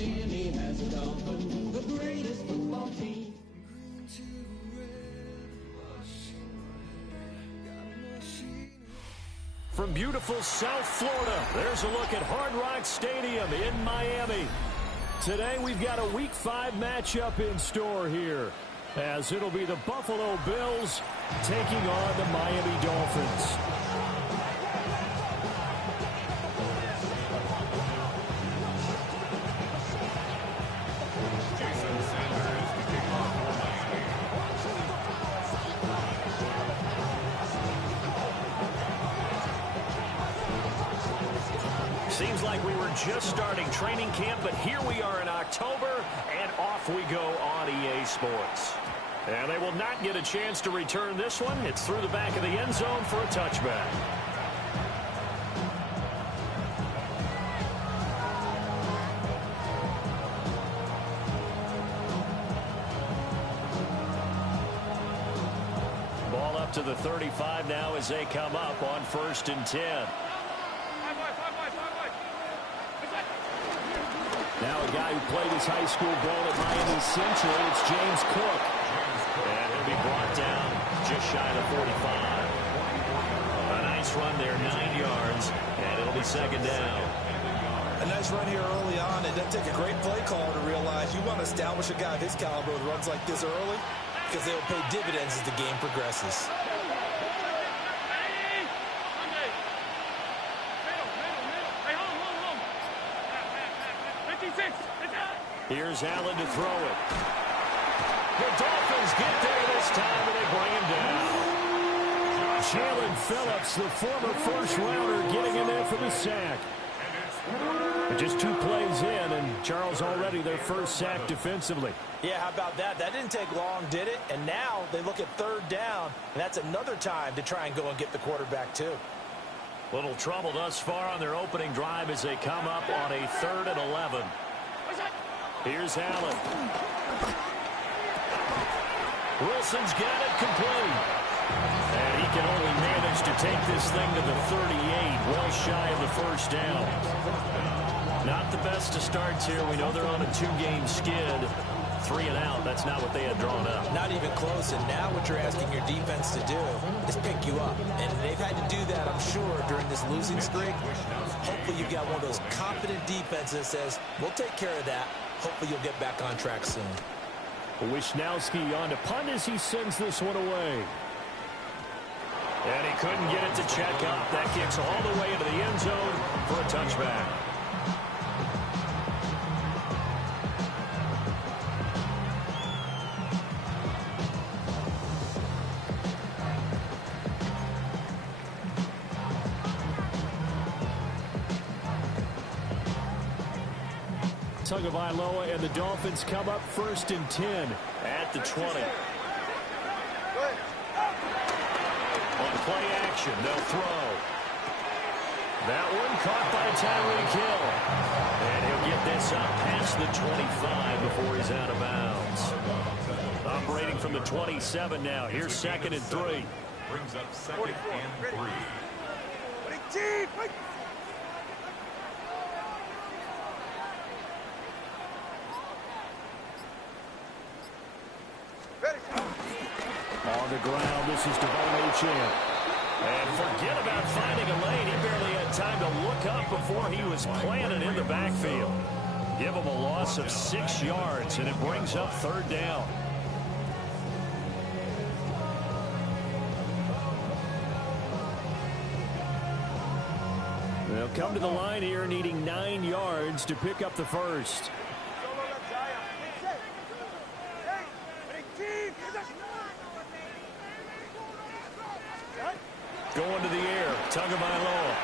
Miami has the Dolphins, the greatest football team. From beautiful South Florida, there's a look at Hard Rock Stadium in Miami. Today we've got a Week 5 matchup in store here, as it'll be the Buffalo Bills taking on the Miami Dolphins. Seems like we were just starting training camp, but here we are in October, and off we go on EA Sports. And they will not get a chance to return this one. It's through the back of the end zone for a touchback. Ball up to the 35 now as they come up on 1st and 10. Now a guy who played his high school ball at Miami Central, it's James Cook. And he'll be brought down just shy of the 45. A nice run there, 9 yards, and it'll be 2nd down. A nice run here early on. It doesn't take a great play caller to realize you want to establish a guy of his caliber with runs like this early, because they will pay dividends as the game progresses. Here's Allen to throw it. The Dolphins get there this time, and they bring him down. Jalen Phillips, the former first-rounder, getting in there for the sack. Just 2 plays in, and Charles already their first sack defensively. Yeah, how about that? That didn't take long, did it? And now they look at 3rd down, and that's another time to try and go and get the quarterback, too. Little trouble thus far on their opening drive as they come up on a 3rd and 11. Here's Allen. Wilson's got it complete. And he can only manage to take this thing to the 38, well shy of the 1st down. Not the best of starts here. We know they're on a 2-game skid. 3 and out. That's not what they had drawn up. Not even close. And now what you're asking your defense to do is pick you up. And they've had to do that, I'm sure, during this losing streak. Hopefully you've got one of those confident defenses that says, we'll take care of that. Hopefully you'll get back on track soon. Wisnowski on to punt as he sends this one away. And he couldn't get it to check up. That kicks all the way into the end zone for a touchback. Tagovailoa and the Dolphins come up 1st and 10 at the 20. On play action, they'll throw. That one caught by Tyreek Hill. And he'll get this up past the 25 before he's out of bounds. Operating from the 27 now. Here's 2nd and 3. Brings up 2nd and 3. On the ground, this is Devon Achane. And forget about finding a lane. He barely had time to look up before he was planted in the backfield. Give him a loss of 6 yards, and it brings up 3rd down. They'll come to the line here needing 9 yards to pick up the first. Going to the air, Tagovailoa.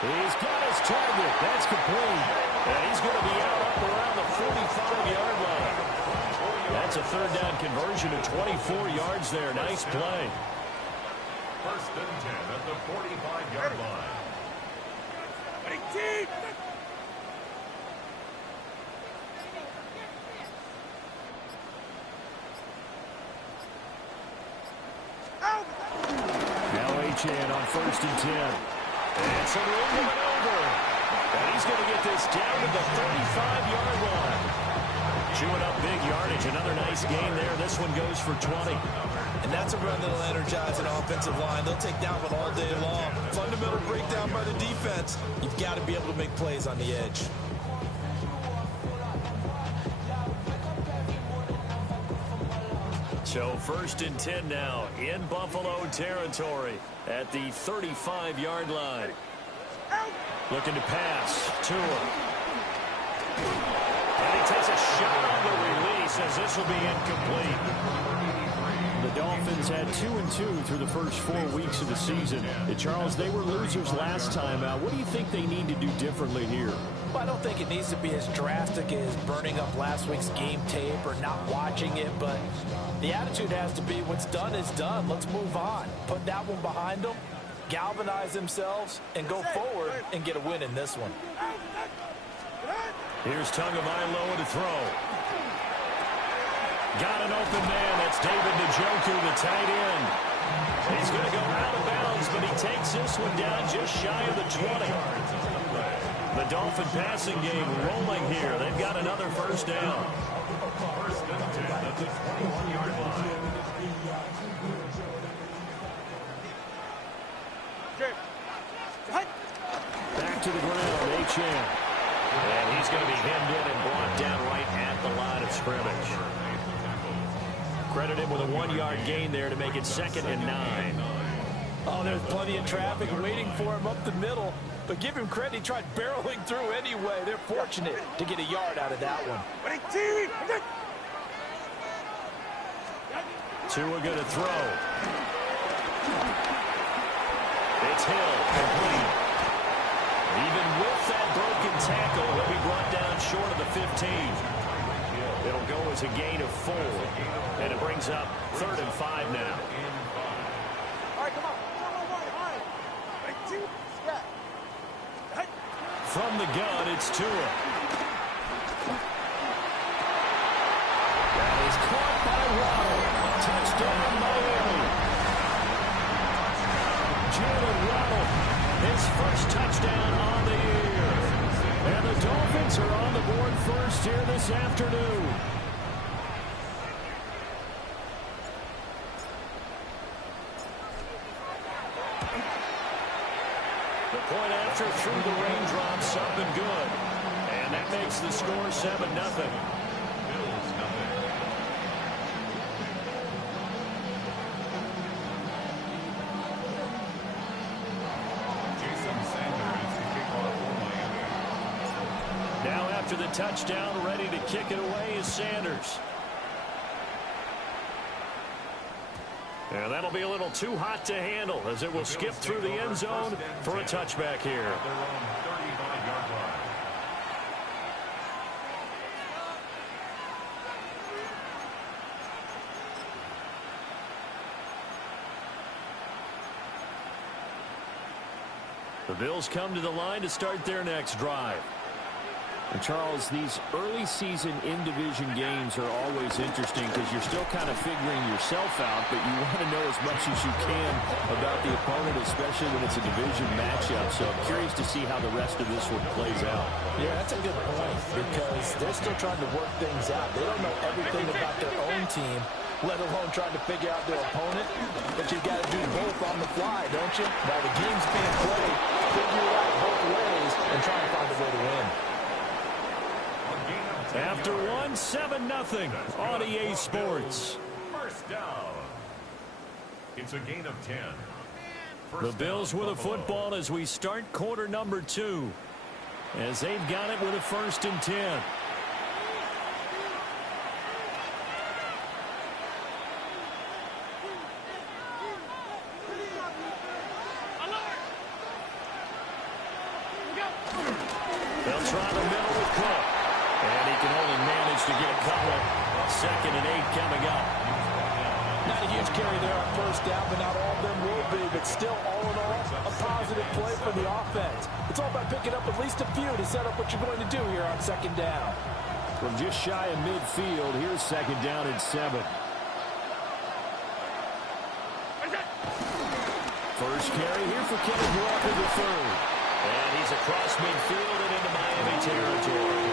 He's got his target. That's complete. And he's going to be out up around the 45-yard line. That's a 3rd down conversion of 24 yards there. Nice play. 1st and 10 at the 45-yard line. Now Achane on 1st and 10. And some room to maneuver. And he's going to get this down to the 35-yard line. Chewing up big yardage. Another nice gain there. This one goes for 20. And that's a run that'll energize an offensive line. They'll take that one all day long. Fundamental breakdown by the defense. You've got to be able to make plays on the edge. So 1st and 10 now in Buffalo territory at the 35-yard line. Looking to pass. Tua. And he takes a shot on the release as this will be incomplete. The Dolphins had 2-2 through the first 4 weeks of the season. And Charles, they were losers last time out. What do you think they need to do differently here? Well, I don't think it needs to be as drastic as burning up last week's game tape or not watching it, but the attitude has to be what's done is done. Let's move on. Put that one behind them, galvanize themselves, and go forward and get a win in this one. Here's Tagovailoa to throw. Got an open man. That's David Njoku, the tight end. He's going to go out of bounds, but he takes this one down just shy of the 20. The Dolphin passing game rolling here. They've got another first down. 1st and 10 at the 21-yard line. Back to the ground, Achane. And he's going to be hemmed in and brought down right at the line of scrimmage. Credit him with a 1-yard gain there to make it 2nd and 9. Oh, there's plenty of traffic waiting for him up the middle. But give him credit, he tried barreling through anyway. They're fortunate to get a yard out of that one. Tua going to throw. It's Hill, complete. Even with that broken tackle, he'll be brought down short of the 15. It'll go as a gain of 4. And it brings up 3rd and 5 now. All right, come on. From the gun, it's Tua. That is caught by Waddle. Touchdown, Miami. Jalen Waddle, his first touchdown on the year. And the Dolphins are on the board first here this afternoon. The point after through the raindrops up and good. And that makes the score 7-0. Bills nothing. Jason Sanders to kick off for Miami. Now after the touchdown, ready to kick it away is Sanders. And that'll be a little too hot to handle as it will skip through the end zone for a touchback here. Their own 35-yard line. The Bills come to the line to start their next drive. And Charles, these early season in-division games are always interesting because you're still kind of figuring yourself out, but you want to know as much as you can about the opponent, especially when it's a division matchup. So I'm curious to see how the rest of this one plays out. Yeah, that's a good point because they're still trying to work things out. They don't know everything about their own team, let alone trying to figure out their opponent. But you've got to do both on the fly, don't you? While the game's being played, figure it out both ways and try and find a way to win. After 7-0 on EA Sports. First down. It's a gain of 10. The Bills with a football as we start quarter number 2. As they've got it with a 1st and 10. They'll try the middle with Cook. And he can only manage to get a couple. 2nd and 8 coming up. Not a huge carry there on first down, but not all of them will be. But still, all in all, a positive play for the offense. It's all about picking up at least a few to set up what you're going to do here on 2nd down. From just shy of midfield, here's 2nd down and 7. First carry here for Kenneth Walker III. And he's across midfield and into Miami territory.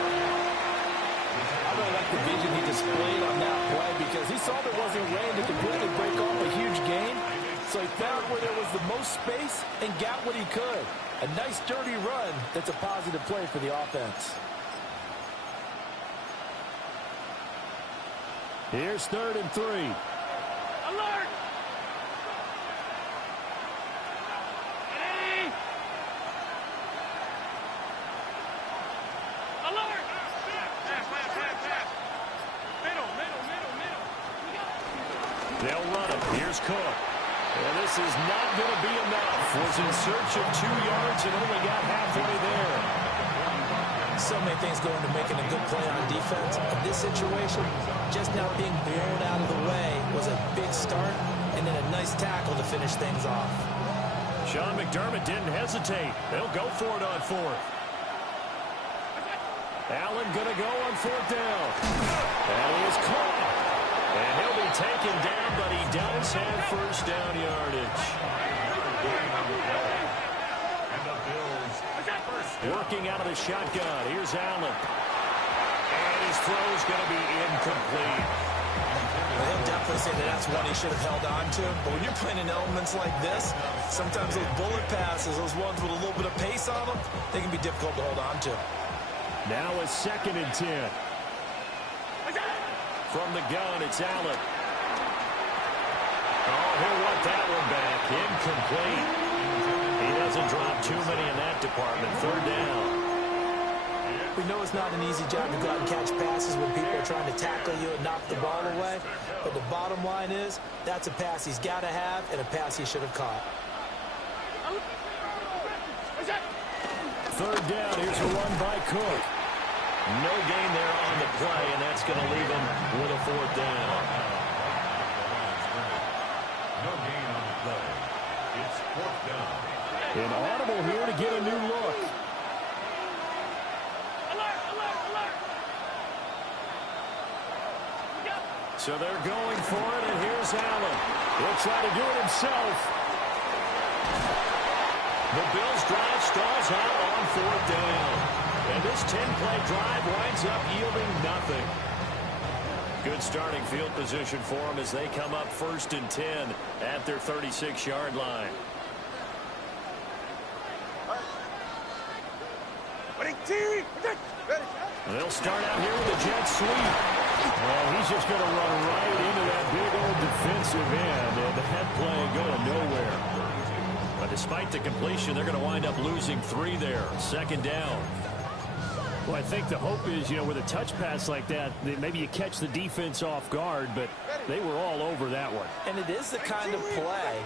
I really like the vision he displayed on that play because he saw there wasn't rain to completely break off a huge gain. So he found where there was the most space and got what he could. A nice, dirty run that's a positive play for the offense. Here's 3rd and 3. Alert! Ready? Alert! Pass. Middle. They'll run it. Here's Cook. And this is not going to be enough. Was in search of 2 yards and only got halfway there. So many things go into making a good play on defense. In this situation, just not being blown out of the way was a big start, and then a nice tackle to finish things off. Sean McDermott didn't hesitate. They'll go for it on 4th. Allen going to go on 4th down. And he is caught. And he'll be taken down, but he does have 1st down yardage. Working out of the shotgun. Here's Allen. And his throw's going to be incomplete. Well, he'll definitely say that that's one he should have held on to. But when you're playing in elements like this, sometimes those bullet passes, those ones with a little bit of pace on them, they can be difficult to hold on to. Now a 2nd and 10. From the gun, it's Allen. Oh, he'll want that one back. Incomplete. He doesn't drop too many in that department. 3rd down. We know it's not an easy job to go out and catch passes when people are trying to tackle you and knock the ball away. But the bottom line is, that's a pass he's got to have and a pass he should have caught. 3rd down. Here's a run by Cook. No gain there on the play, and that's going to leave him with a 4th down. No gain on the play. It's 4th down. An audible here to get a new look. Alert! So they're going for it, and here's Allen. He'll try to do it himself. The Bills' drive stalls out on 4th down. And this 10-play drive winds up yielding nothing. Good starting field position for them as they come up 1st and 10 at their 36-yard line. They'll start out here with a jet sweep. Well, he's just going to run right into that big old defensive end, and that play going nowhere. But despite the completion, they're going to wind up losing 3 there. 2nd down. Well, I think the hope is, with a touch pass like that maybe you catch the defense off guard, but they were all over that one. And it is the kind of play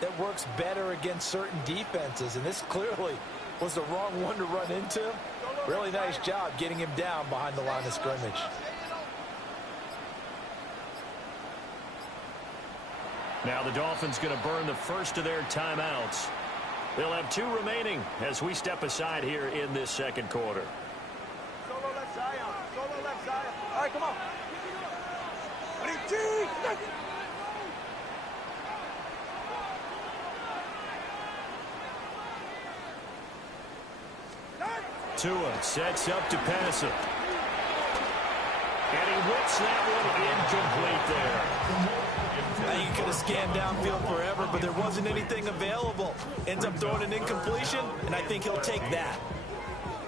that works better against certain defenses, and this clearly was the wrong one to run into. Really nice job getting him down behind the line of scrimmage. Now the Dolphins going to burn the first of their timeouts. They'll have 2 remaining as we step aside here in this 2nd quarter. Solo left side. All right, come on. Tua sets up to pass it. And he whips that one incomplete there. You could have scanned downfield forever, but there wasn't anything available. Ends up throwing an incompletion, and I think he'll take that.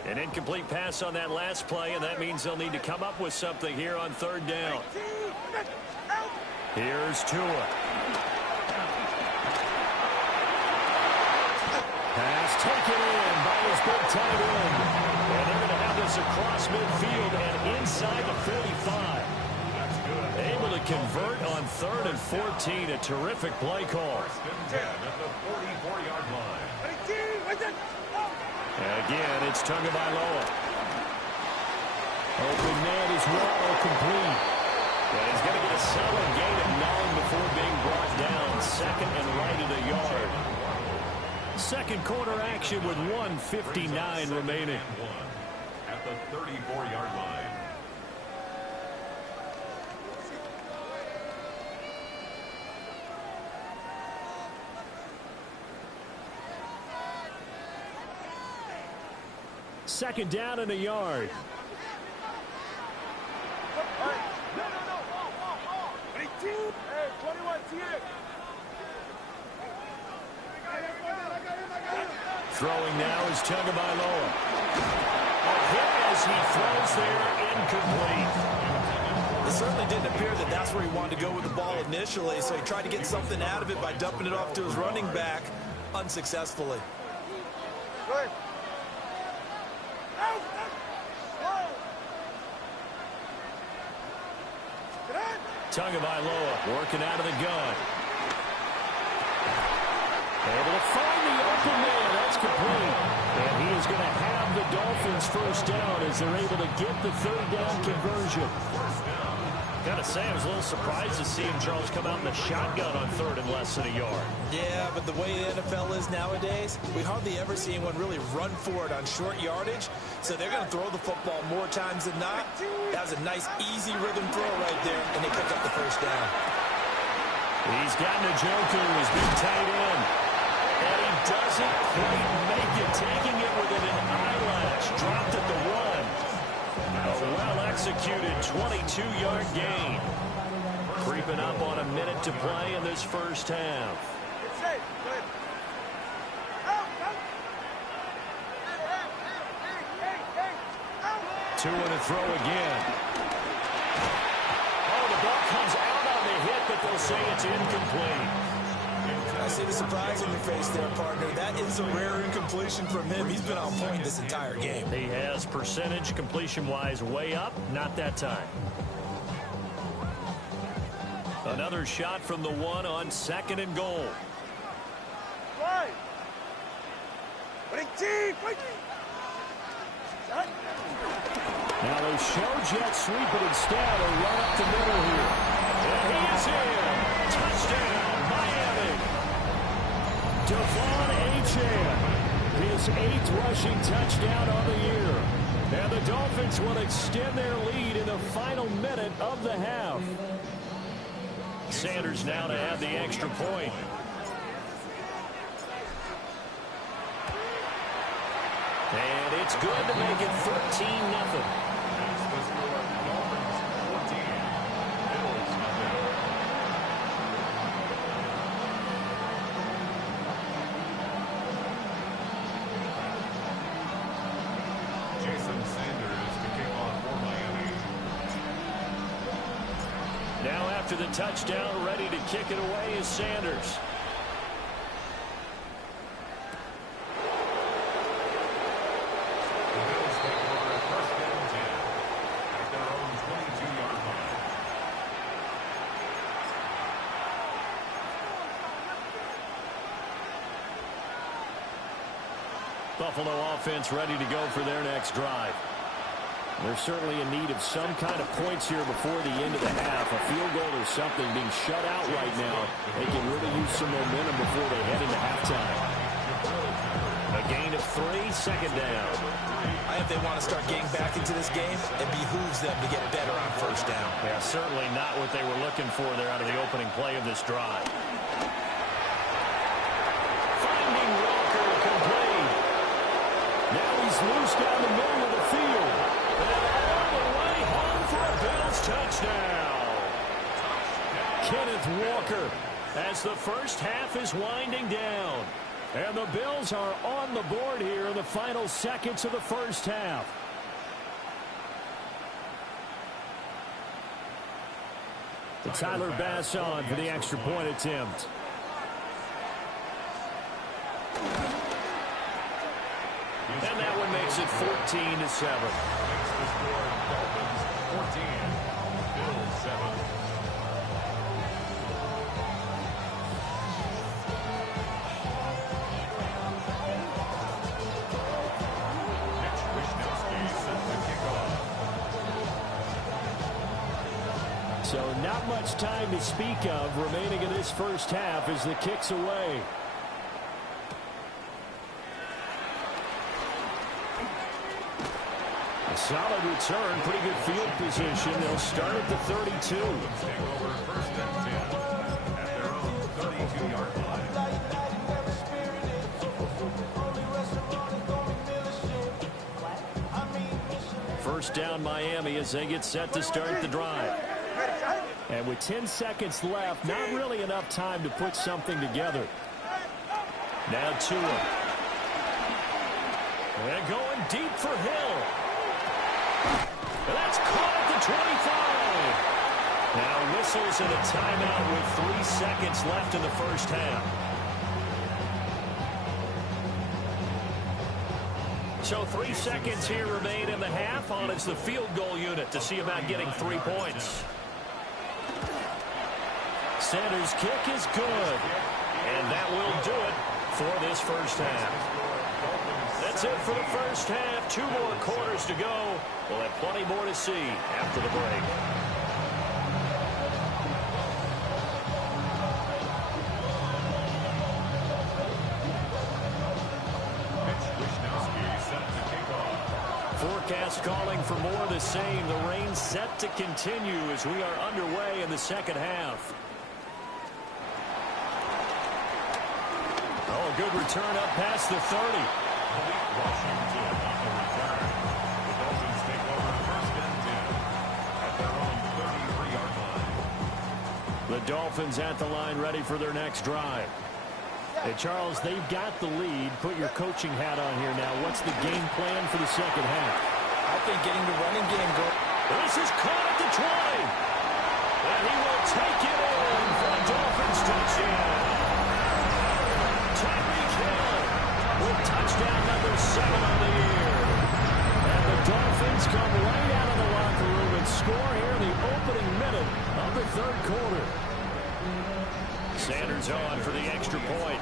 An incomplete pass on that last play, and that means they'll need to come up with something here on 3rd down. Here's Tua. Pass taken in by his big tight end. And they're going to have this across midfield and inside the 45. Able to convert on 3rd and 14. A terrific play call. 1st and 10 at the 44-yard line. And again, it's Tagovailoa. Open man is Waddle complete. And he's going to get a solid gain of 9 before being brought down. 2nd and right at a yard. 2nd quarter action with 1:59 remaining. At the 34-yard line. second down and a yard. Hey, 21, here. Throwing now is Tagovailoa. A hit as he throws there, incomplete. It certainly didn't appear that that's where he wanted to go with the ball initially, so he tried to get something out of it by dumping it off to his running back unsuccessfully. Good. Tagovailoa working out of the gun. Able to find the open man. That's complete. And he is going to have the Dolphins first down as they're able to get the third down conversion. Gotta say, I was a little surprised to see him, Charles, come out in the shotgun on third and less than a yard. Yeah, but the way the NFL is nowadays, we hardly ever see anyone really run for it on short yardage. So they're going to throw the football more times than not. That was a nice, easy rhythm throw right there, and they pick up the first down. He's got Njoku, who's been tight end. And he doesn't quite make it, taking it within an eyelash. Dropped at the one. A well-executed 22-yard gain. Creeping up on a minute to play in this first half. It's safe. Good. Two and a throw again. Oh, the ball comes out on the hit, but they'll say it's incomplete. I see the surprise on your face there, partner. That is a rare incompletion from him. He's been on point this entire game. He has percentage completion-wise way up, not that time. Another shot from the one on second and goal. Right. Now they show jet sweep it instead, or run up the middle here. And he is here. Touchdown, Miami. Devon Achane, his 8th rushing touchdown on the year. And the Dolphins will extend their lead in the final minute of the half. Sanders now to add the extra point. And it's good to make it 13-0. Now after the touchdown, ready to kick it away is Sanders. Buffalo offense ready to go for their next drive. They're certainly in need of some kind of points here before the end of the half. A field goal or something, being shut out right now. They can really use some momentum before they head into halftime. A gain of 3, second down. I think they want to start getting back into this game. It behooves them to get better on first down. Yeah, certainly not what they were looking for there out of the opening play of this drive. Finding Walker complete. Now he's loose down the middle of the field. And all the way home for a Bills touchdown. Kenneth Walker as the first half is winding down. And the Bills are on the board here in the final seconds of the first half. The Tyler Bass on for the extra point attempt. And that one makes it 14-7. So not much time to speak of remaining in this first half as the kick's away. A solid return, pretty good field position. They'll start at the 32. First and 10 at their own 32-yard line. first down Miami as they get set to start the drive. And with 10 seconds left, not really enough time to put something together. Now Tua. And going deep for Hill. And that's caught at the 25. Now whistles and a timeout with 3 seconds left in the first half. So 3 seconds here remain in the half. On it's the field goal unit to see about getting 3 points. Sanders' kick is good. And that will do it for this first half. That's it for the first half. 2 more quarters to go. We'll have plenty more to see after the break. Forecast calling for more of the same. The rain set to continue as we are underway in the second half. Oh, good return up past the 30. Washington on the return. The Dolphins take over first and 10 at their own 33-yard line. The Dolphins at the line ready for their next drive. Hey, Charles, they've got the lead. Put your coaching hat on here now. What's the game plan for the second half? I think getting the running game going. This is caught at the 20. And he will take it in for a Dolphins touchdown. Tyreek Hill with touchdown number 7 on the year. And the Dolphins come right out of the locker room and score here in the opening minute of the third quarter. Sanders on for the extra point.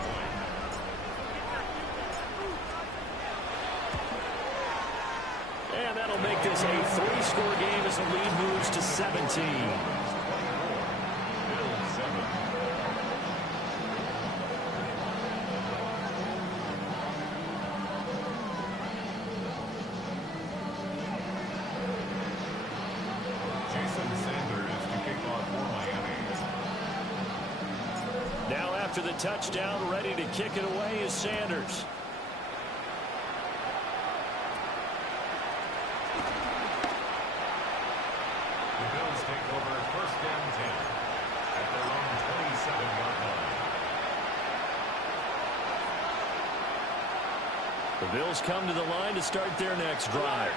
And that'll make this a 3-score game as the lead moves to 17. After the touchdown, ready to kick it away is Sanders. The Bills take over first and 10 at their own 27-yard line. The Bills come to the line to start their next drive.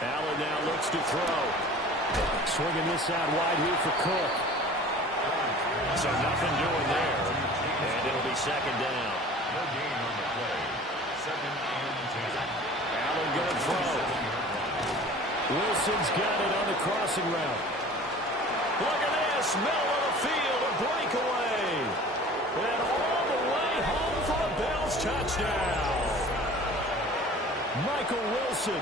Allen now looks to throw. Swinging this out wide here for Cook. So nothing doing there. And it'll be second down. No gain on the play. Second and 10. Allen going to throw. Wilson's got it on the crossing route. Look at this. Middle of the field. A breakaway. And all the way home for a Bills touchdown. Michael Wilson.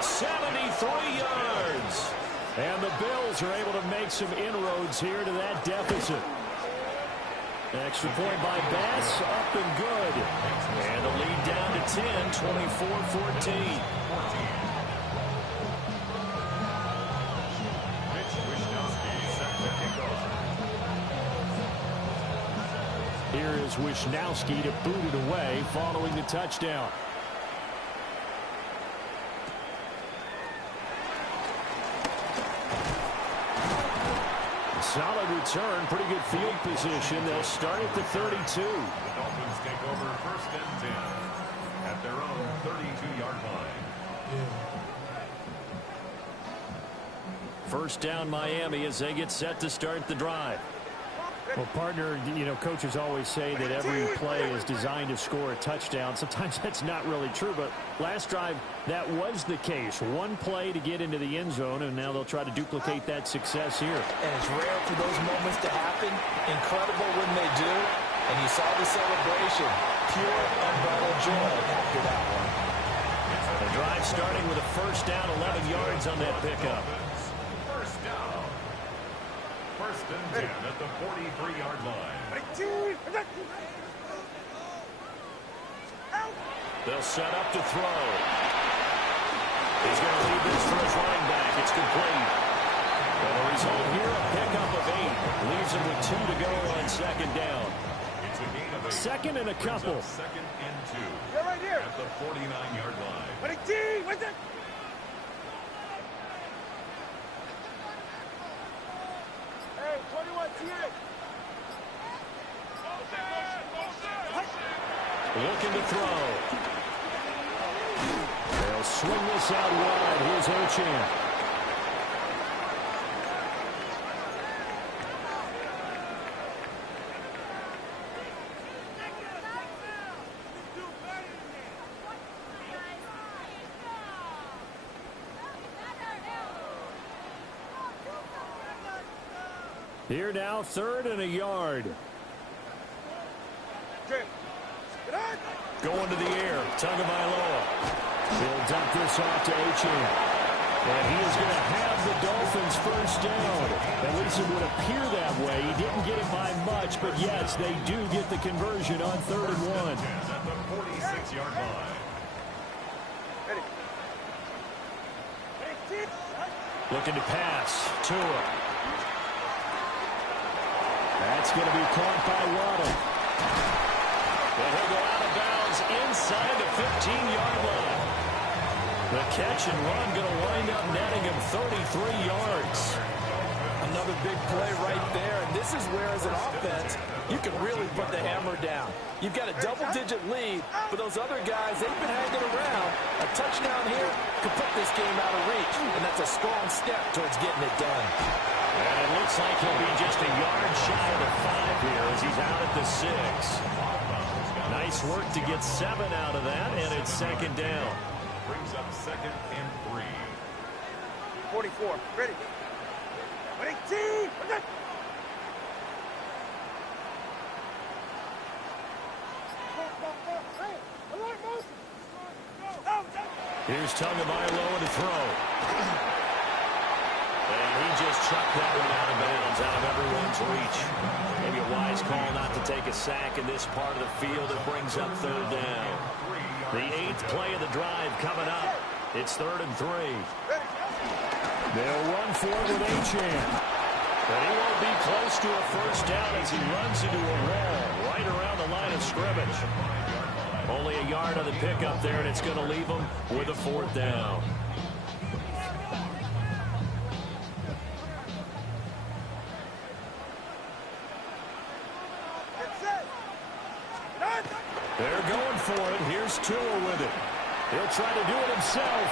73 yards. And the Bills are able to make some inroads here to that deficit. Extra point by Bass, up and good. And the lead down to 10, 24-14. Here is Wisnowski to boot it away following the touchdown. Solid return, pretty good field position. They'll start at the 32. The Dolphins take over first and 10 at their own 32-yard line. First down Miami as they get set to start the drive. Well, partner, you know, coaches always say that every play is designed to score a touchdown. Sometimes that's not really true, but last drive, that was the case. One play to get into the end zone, and now they'll try to duplicate that success here. And it's rare for those moments to happen. Incredible when they do. And you saw the celebration. Pure, unbridled joy after that one. The drive starting with a first down, 11 yards on that pickup. First down. First and 10 at the 43-yard line. They'll set up to throw. He's going to leave this for his running back. It's complete. And the result here, a pickup of 8. Leaves him with 2 to go on second down. It's a gain of 8. second and a couple. Second and 2. You're right here. At the 49-yard line. Ready, T, what's it? Hey, 21, T8. Looking to throw. They'll swing this out wide. Here's Ochan. Here now, 3rd and a yard. Going to the air, Tagovailoa. He'll dump this off to Ochan. And he is going to have the Dolphins first down. At least it would appear that way. He didn't get it by much, but yes, they do get the conversion on 3rd and 1. At the 46-yard line. Looking to pass. Tua. That's going to be caught by Waddle. And he'll go out of bounds inside the 15-yard line. The catch and run going to wind up netting him 33 yards. Another big play right there. And this is where, as an offense, you can really put the hammer down. You've got a double-digit lead, but those other guys, they've been hanging around. A touchdown here could put this game out of reach, and that's a strong step towards getting it done. And it looks like he'll be just a yard shy of the 5 here as he's out at the 6. Nice work to get 7 out of that, and it's 2nd down. Brings up 2nd and 3. 44, ready. Ready, T, what's it? Here's Tagovailoa to throw. And he just chucked that one out of bounds, out of everyone's reach. Maybe a wise call not to take a sack in this part of the field. It brings up 3rd down. The 8th play of the drive coming up. It's 3rd and 3. They'll run for it with Ochan. But he won't be close to a first down as he runs into a wall right around the line of scrimmage. Only a yard on the pickup there, and it's going to leave him with a 4th down. They're going for it. Here's Tua with it. He'll try to do it himself.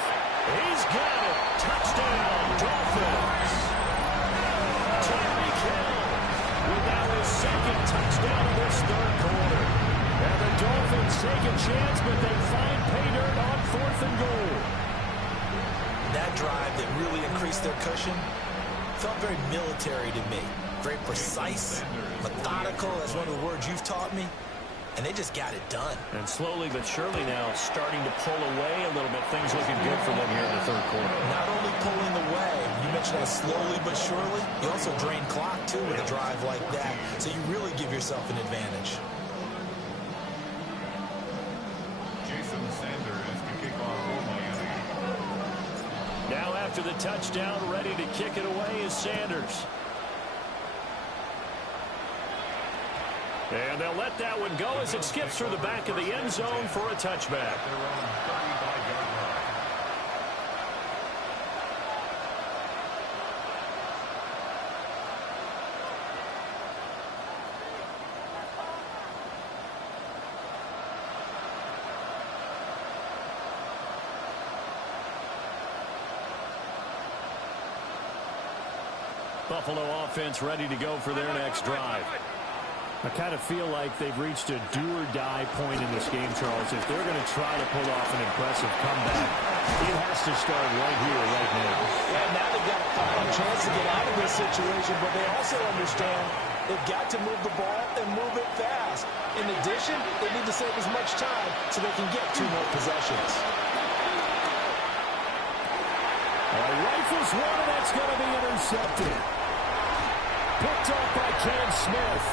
He's got it. Touchdown, Dolphins. Tyreek Hill with now his 2nd touchdown of this 3rd quarter. And the Dolphins take a chance, but they find pay dirt on 4th and goal. That drive that really increased their cushion felt very military to me. Very precise, methodical. That's one of the words you've taught me. And they just got it done. And slowly but surely now starting to pull away a little bit. Things looking good for them here in the 3rd quarter. Not only pulling away, you mentioned that slowly but surely, you also drain clock, too, with a drive like that. So you really give yourself an advantage. Jason Sanders to kick off for Miami. Now after the touchdown, ready to kick it away is Sanders. And they'll let that one go as it skips through the back of the end zone for a touchback. Their own 35-yard line. Buffalo offense ready to go for their next drive. I kind of feel like they've reached a do-or-die point in this game, Charles. If they're going to try to pull off an impressive comeback, it has to start right here, right now. Yeah, now they've got a final chance to get out of this situation, but they also understand they've got to move the ball and move it fast. In addition, they need to save as much time so they can get 2 more possessions. Rifles one, and that's going to be intercepted. Picked up by Cam Smith.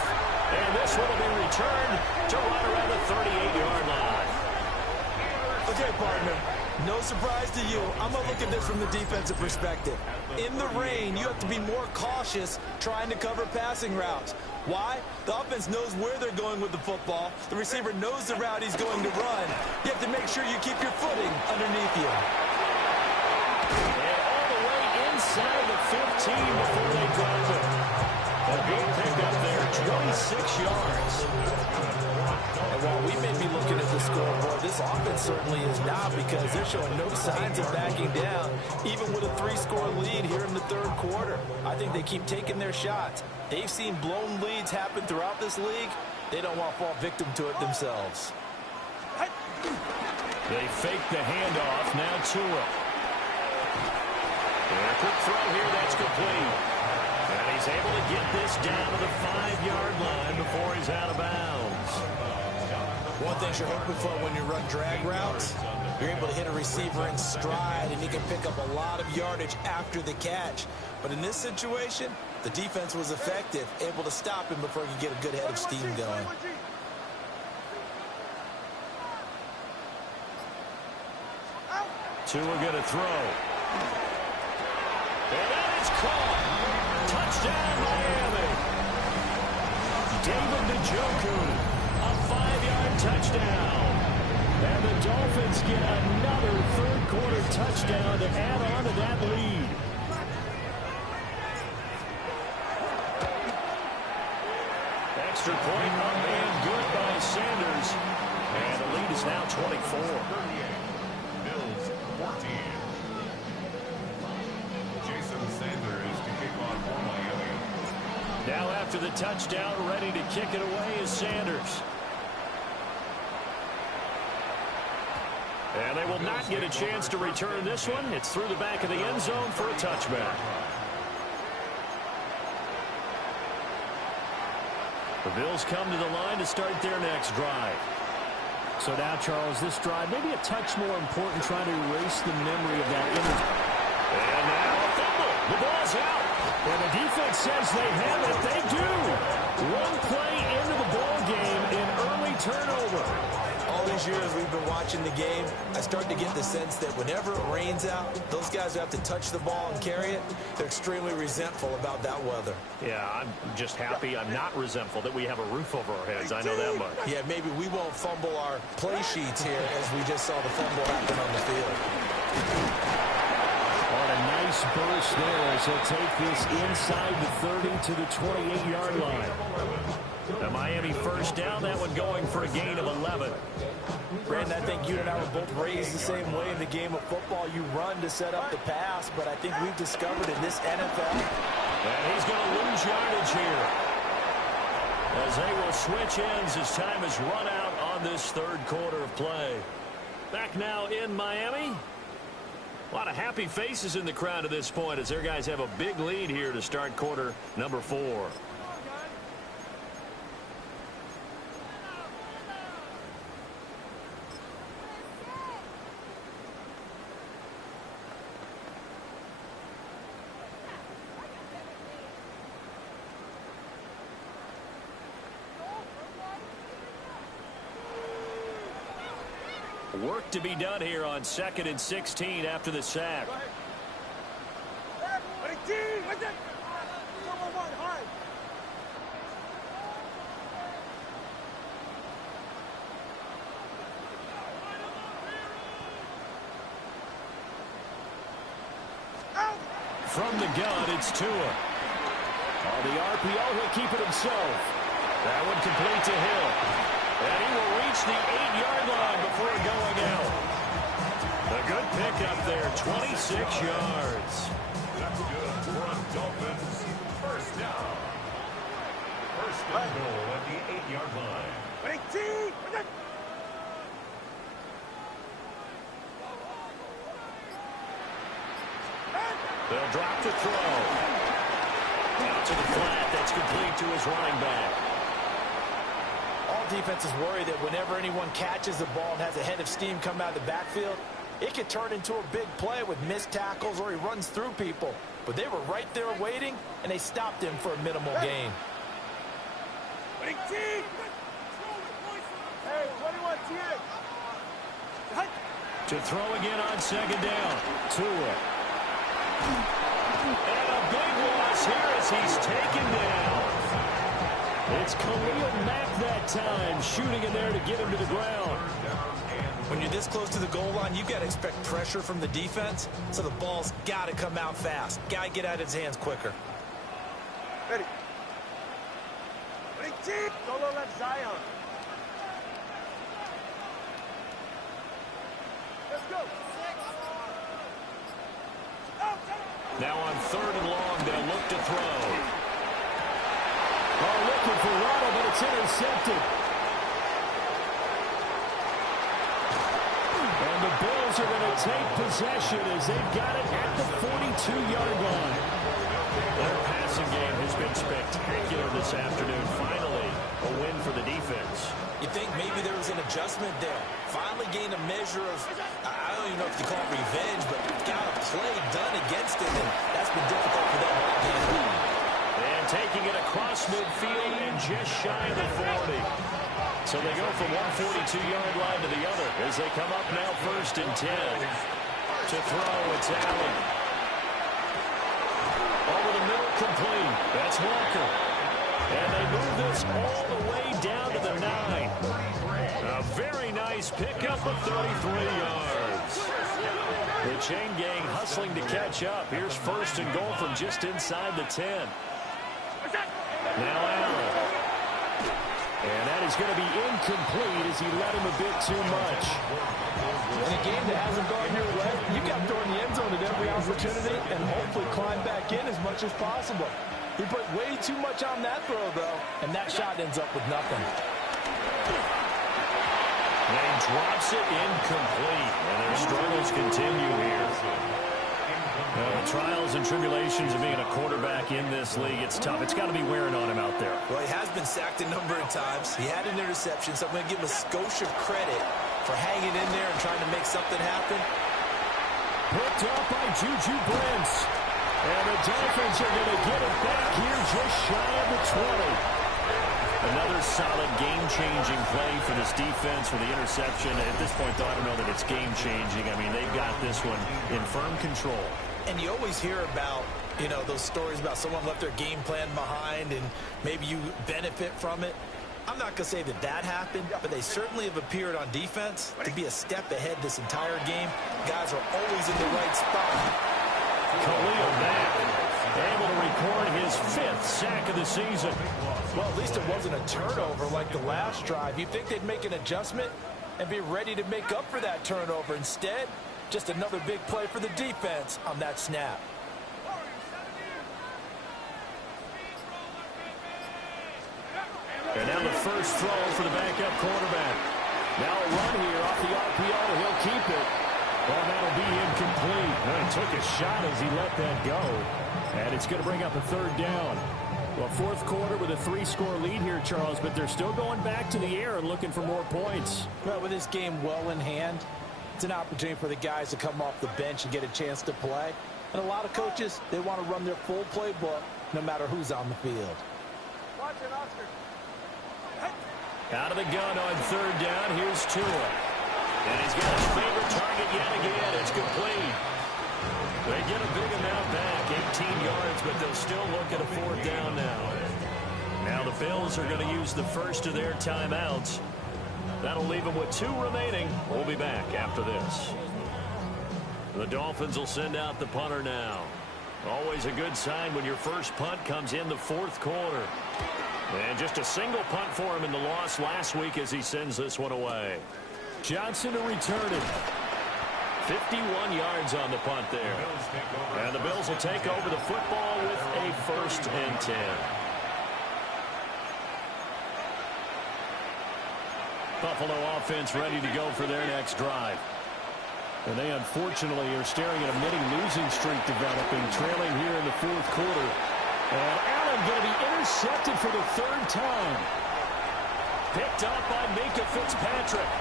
And this one will be returned to right around the 38-yard line. Okay, partner. No surprise to you. I'm going to look at this from the defensive perspective. In the rain, you have to be more cautious trying to cover passing routes. Why? The offense knows where they're going with the football. The receiver knows the route he's going to run. You have to make sure you keep your footing underneath you. And all the way inside the 15 before they drop it. A big pickup there, 26 yards. And while we may be looking at the scoreboard, this offense certainly is not, because they're showing no signs of backing down, even with a 3-score lead here in the third quarter. I think they keep taking their shots. They've seen blown leads happen throughout this league. They don't want to fall victim to it themselves. They fake the handoff, now Tua. And a quick throw here, that's complete. And he's able to get this down to the 5-yard line before he's out of bounds. One thing you're hoping for when you run drag routes, you're able to hit a receiver in stride, and he can pick up a lot of yardage after the catch. But in this situation, the defense was effective, able to stop him before he could get a good head of steam going. Tua going to throw. And that is caught. Touchdown, Miami. David Njoku, a 5-yard touchdown. And the Dolphins get another third-quarter touchdown to add on to that lead. Extra point up and good by Sanders. And the lead is now 24. 38. Bills 14. Sanders to kick off for Miami. Now after the touchdown, ready to kick it away is Sanders. And they will not get a chance to return this one. It's through the back of the end zone for a touchback. The Bills come to the line to start their next drive. So now, Charles, this drive maybe a touch more important, trying to erase the memory of that image. And now a fumble. The ball's out. And the defense says they have it. They do. One play into the ball game, an early turnover. All these years we've been watching the game, I start to get the sense that whenever it rains out, those guys who have to touch the ball and carry it, they're extremely resentful about that weather. Yeah, I'm just happy I'm not resentful that we have a roof over our heads. I know that much. Yeah, maybe we won't fumble our play sheets here as we just saw the fumble happen on the field. On a nice burst there as he'll take this inside the 30 to the 28-yard line. The Miami first down, that one going for a gain of 11. Brandon, I think you and I were both raised the same way in the game of football. You run to set up the pass, but I think we've discovered in this NFL. And he's going to lose yardage here, as they will switch ends as time is run out on this third quarter of play. Back now in Miami. A lot of happy faces in the crowd at this point as their guys have a big lead here to start quarter number 4. Work to be done here on 2nd and 16 after the sack. From the gun, it's Tua. On the RPO, he'll keep it himself. That one complete to Hill. And he will reach the 8-yard line before going out. A good pickup there, 26 yards. That's good for a Dolphins first down. First and goal at the 8-yard line. They'll drop the throw. Out to the flat, that's complete to his running back. All defenses worry that whenever anyone catches the ball and has a head of steam come out of the backfield, it could turn into a big play with missed tackles or he runs through people. But they were right there waiting, and they stopped him for a minimal gain. Hey, 21 TX. To throw again on second down. Tua. And a big loss here as he's taken down. It's Khalil Mack that time, shooting in there to get him to the ground. When you're this close to the goal line, you've got to expect pressure from the defense, so the ball's got to come out fast. Got to get out of his hands quicker. Ready. Solo left Zion. Let's go. Now on 3rd and long, they'll look to throw. Oh, looking for Waddle, but it's intercepted. And the Bills are going to take possession as they've got it at the 42-yard line. Their passing game has been spectacular this afternoon. Finally, a win for the defense. You think maybe there was an adjustment there. Finally gained a measure of, I don't even know if you call it revenge, but got a play done against it, and that's been difficult for them all game. And taking it across midfield and just shy of the 40. So they go from one 42-yard line to the other as they come up now 1st and 10. To throw, it's Allen. Over the middle, complete. That's Walker. And they move this all the way down to the 9. A very nice pickup of 33 yards. The chain gang hustling to catch up. Here's 1st and goal from just inside the 10. Now Allen. And that is going to be incomplete as he led him a bit too much. In a game that hasn't gone your way, you got to throw in the end zone at every opportunity and hopefully climb back in as much as possible. He put way too much on that throw, though, and that shot ends up with nothing. And drops it incomplete. And their struggles continue here. Trials and tribulations of being a quarterback in this league, it's tough. It's got to be wearing on him out there. Well, he has been sacked a number of times. He had an interception, so I'm going to give him a skosh of credit for hanging in there and trying to make something happen. Picked up by Juju Brents. And the Dolphins are going to get it back here just shy of the 20. Another solid game-changing play for this defense for the interception. At this point, though, I don't know that it's game-changing. I mean, they've got this one in firm control. And you always hear about, you know, those stories about someone left their game plan behind and maybe you benefit from it. I'm not going to say that that happened, but they certainly have appeared on defense to be a step ahead this entire game. Guys are always in the right spot. Khalil Mack able to record his 5th sack of the season. Well, at least it wasn't a turnover like the last drive. You'd think they'd make an adjustment and be ready to make up for that turnover. Instead, just another big play for the defense on that snap. And now the first throw for the backup quarterback. Now a run here off the RPO. He'll keep it. Well, that'll be incomplete. Well, he took a shot as he let that go. And it's going to bring up a 3rd down. Well, 4th quarter with a 3-score lead here, Charles, but they're still going back to the air and looking for more points. Well, with this game well in hand, it's an opportunity for the guys to come off the bench and get a chance to play. And a lot of coaches, they want to run their full playbook no matter who's on the field. Watch it, Oscar. Out of the gun on 3rd down. Here's Tua. And he's got his favorite target yet again. It's complete. They get a big amount back, 18 yards, but they'll still look at a 4th down now. Now the Bills are going to use the first of their timeouts. That'll leave them with 2 remaining. We'll be back after this. The Dolphins will send out the punter now. Always a good sign when your first punt comes in the 4th quarter. And just a single punt for him in the loss last week as he sends this one away. Johnson to return it. 51 yards on the punt there. And the Bills will take over the football with a 1st and 10. Buffalo offense ready to go for their next drive. And they unfortunately are staring at a mini losing streak developing, trailing here in the 4th quarter. And Allen going to be intercepted for the 3rd time. Picked up by Minkah Fitzpatrick.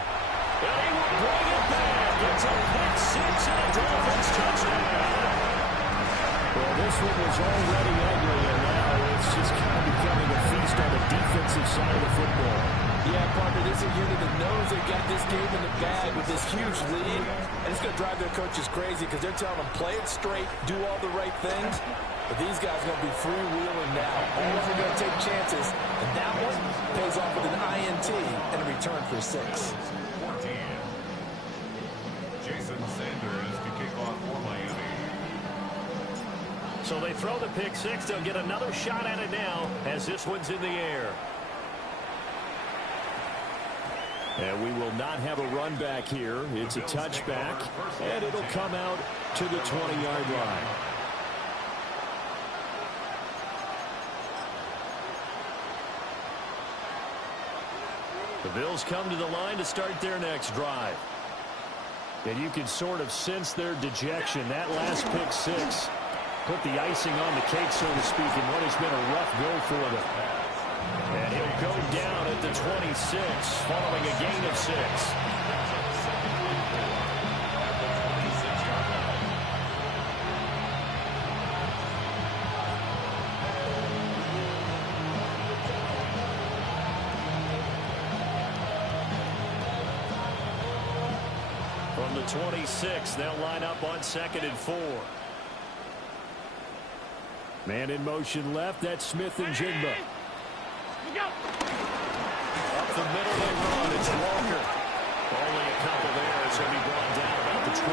And he will bring it back. It's a pick 6 and a Dolphins touchdown. Well, this one was already ugly, and now it's just kind of becoming a feast on the defensive side of the football. Yeah, partner, this is a unit that knows they got this game in the bag with this huge lead, and it's going to drive their coaches crazy because they're telling them play it straight, do all the right things, but these guys are going to be freewheeling now. Always are going to take chances, and that one pays off with an INT and a return for 6. 14. Jason Sanders to kick off for Miami. So they throw the pick six. They'll get another shot at it now as this one's in the air. And we will not have a run back here. It's a touchback, and it'll come out to the 20-yard line. The Bills come to the line to start their next drive. And you can sort of sense their dejection. That last pick six put the icing on the cake, so to speak, in what has been a rough go for them. And he'll go down at the 26 following a gain of 6. From the 26, they'll line up on 2nd and 4. Man in motion left. That's Smith and Jigba. Up the middle they run. It's Walker. Only a couple there. It's going to be brought down about the 28.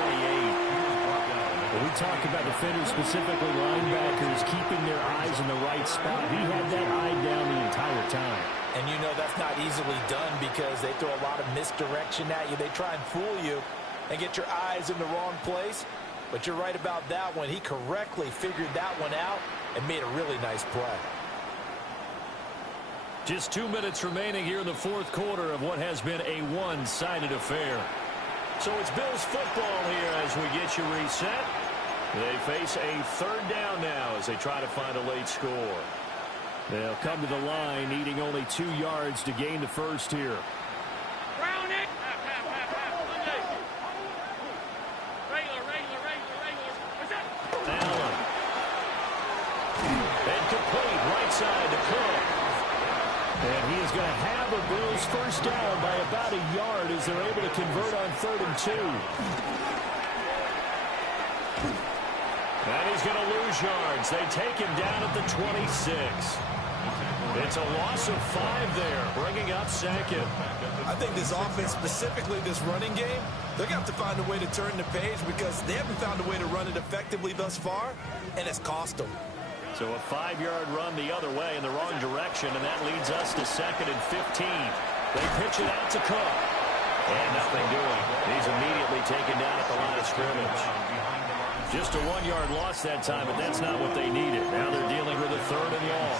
When we talk about defenders, specifically linebackers, keeping their eyes in the right spot, he had that eye down the entire time. And you know that's not easily done because they throw a lot of misdirection at you. They try and fool you and get your eyes in the wrong place. But you're right about that one. He correctly figured that one out and made a really nice play. Just 2 minutes remaining here in the fourth quarter of what has been a one-sided affair. So it's Bills football here as we get you reset. They face a third down now as they try to find a late score. They'll come to the line needing only 2 yards to gain the first here. Round it. Allen. And complete right side to Cook. And he is going to have a Bills first down by about a yard as they're able to convert on 3rd and 2. And he's going to lose yards. They take him down at the 26. It's a loss of 5 there, bringing up 2nd. I think this offense, specifically this running game, they're going to have to find a way to turn the page because they haven't found a way to run it effectively thus far, and it's cost them. So a 5-yard run the other way in the wrong direction, and that leads us to 2nd and 15. They pitch it out to Cook. And nothing doing. He's immediately taken down at the line of scrimmage. Just a 1-yard loss that time, but that's not what they needed. Now they're dealing with a 3rd and long.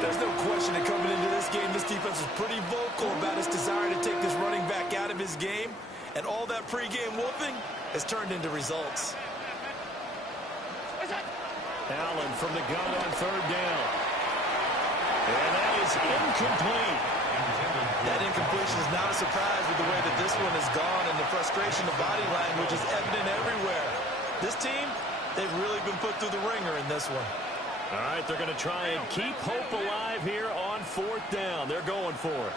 There's no question that coming into this game, this defense was pretty vocal about its desire to take this running back out of his game, and all that pregame whooping has turned into results. Allen from the gun on 3rd down. And that is incomplete. That incompletion is not a surprise with the way that this one has gone, and the frustration, the body language is evident everywhere. This team, they've really been put through the ringer in this one. All right, they're going to try and keep hope alive here on 4th down. They're going for it.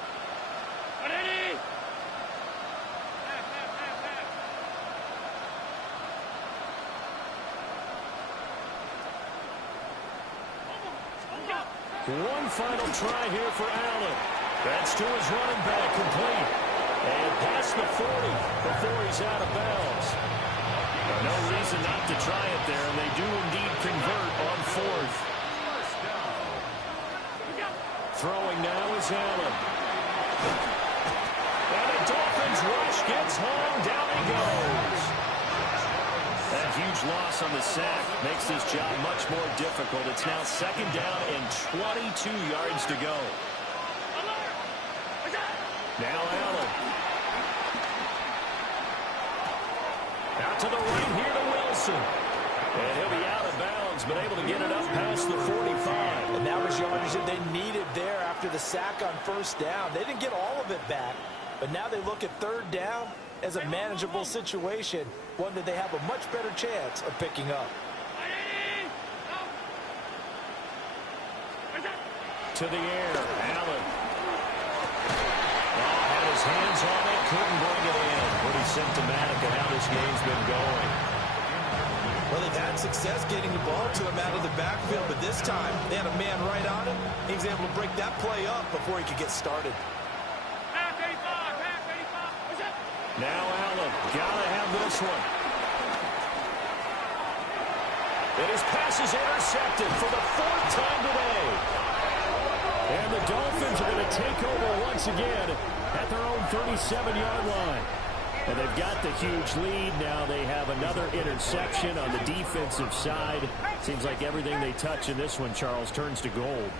One final try here for Allen. That's to his running back, complete. And past the 40 before he's out of bounds. No reason not to try it there, and they do indeed convert on 4th. Throwing now is Allen. And the Dolphins rush gets home. Down he goes. That huge loss on the sack makes this job much more difficult. It's now 2nd down and 22 yards to go. Now Allen. Out to the right here to Wilson. And he'll be out of bounds, but able to get it up past the 45. And that was yardage that they needed there after the sack on 1st down. They didn't get all of it back, but now they look at 3rd down as a manageable situation, one that they have a much better chance of picking up. To the air, Allen. his hands on it, couldn't bring it in. Pretty symptomatic of how this game's been going. Well, they've had success getting the ball to him out of the backfield, but this time they had a man right on him. He was able to break that play up before he could get started. Now Allen, gotta have this one. And his pass is intercepted for the 4th time today. And the Dolphins are going to take over once again at their own 37-yard line. And they've got the huge lead. Now they have another interception on the defensive side. Seems like everything they touch in this one, Charles, turns to gold.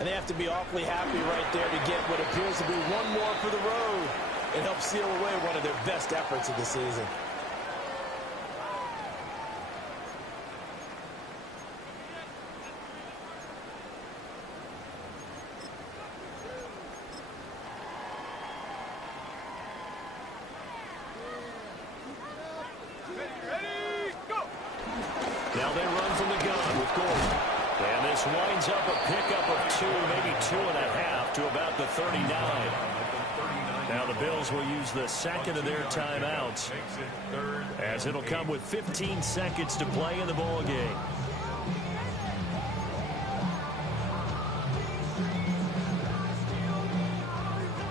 And they have to be awfully happy right there to get what appears to be one more for the road and help seal away one of their best efforts of the season. Now they run from the gun with Gordon. And this winds up a pickup of 2, maybe 2.5 to about the 39. Now the Bills will use the second of their timeouts, as it'll come with 15 seconds to play in the ball game.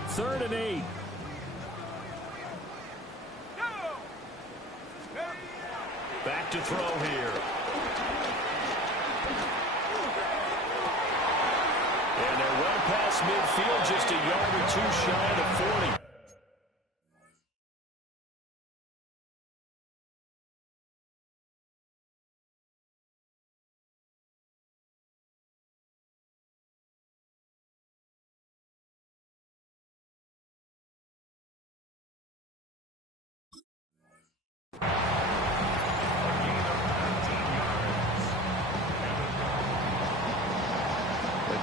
Third and 8. Back to throw here. And they're well past midfield, just a yard or 2 shy of the 40.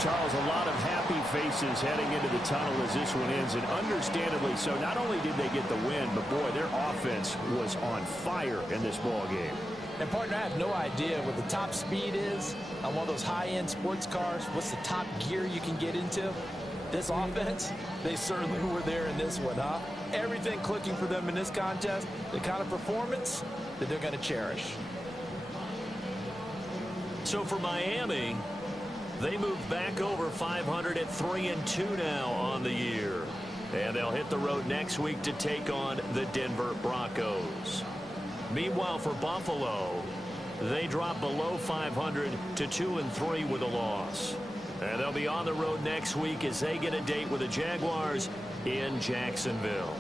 Charles, a lot of happy faces heading into the tunnel as this one ends, and understandably so. Not only did they get the win, but boy, their offense was on fire in this ball game. And partner, I have no idea what the top speed is on one of those high-end sports cars. What's the top gear you can get into? This offense, they certainly were there in this one, huh? Everything clicking for them in this contest, the kind of performance that they're going to cherish. So for Miami, they move back over 500 at 3-2 now on the year. And they'll hit the road next week to take on the Denver Broncos. Meanwhile, for Buffalo, they drop below 500 to 2-3 with a loss. And they'll be on the road next week as they get a date with the Jaguars in Jacksonville.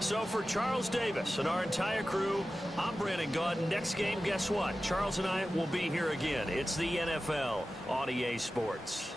So for Charles Davis and our entire crew, I'm Brandon Gaudin. Next game, guess what? Charles and I will be here again. It's the NFL on EA Sports.